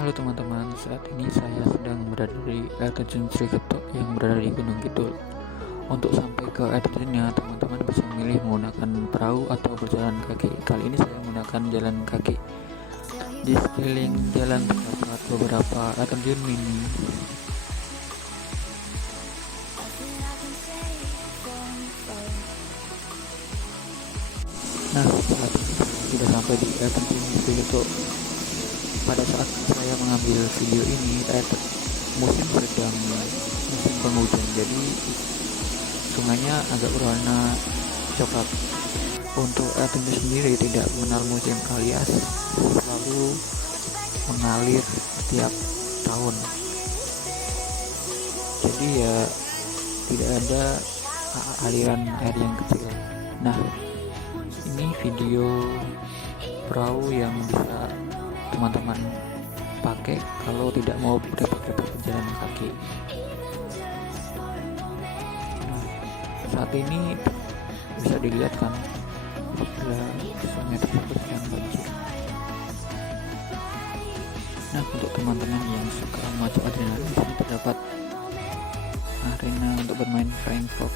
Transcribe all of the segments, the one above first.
Halo teman-teman, saat ini saya sedang berada di air terjun Sri Getok yang berada di Gunung Kidul. Untuk sampai ke air terjunnya, teman-teman bisa memilih menggunakan perahu atau berjalan kaki. Kali ini saya menggunakan jalan kaki. Di sekeliling jalan terdapat beberapa air terjun mini. Nah, saat ini saya sudah sampai di air terjun Sri Getok. Pada saat saya mengambil video ini, musim sedang musim penghujan, jadi sungainya agak berwarna coklat. Untuk air terjun sendiri tidak mengenal musim alias selalu mengalir setiap tahun. Jadi ya tidak ada aliran air yang kecil. Nah, ini video perahu yang bisa teman-teman pakai kalau tidak mau repot-repot berjalan kaki. Saat ini bisa dilihat kan sungai tersebut yang banjir. Nah, untuk teman-teman yang suka memacu adrenalin, di sini terdapat arena untuk bermain flying fox.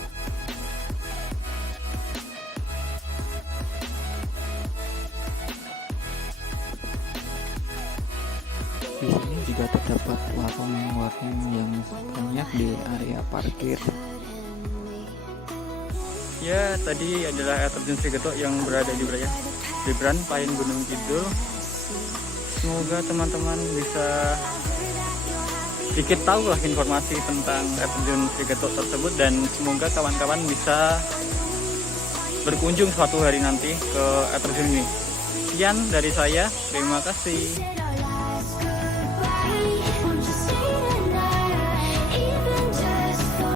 Di sini juga terdapat warung-warung yang banyak di area parkir. Ya, tadi adalah air terjun Sri Getok yang berada di wilayah Libran, Payung Gunung Kidul. Semoga teman-teman bisa sedikit tahu lah informasi tentang air terjun Sri Getok tersebut, dan semoga kawan-kawan bisa berkunjung suatu hari nanti ke air terjun ini. Sekian dari saya, terima kasih.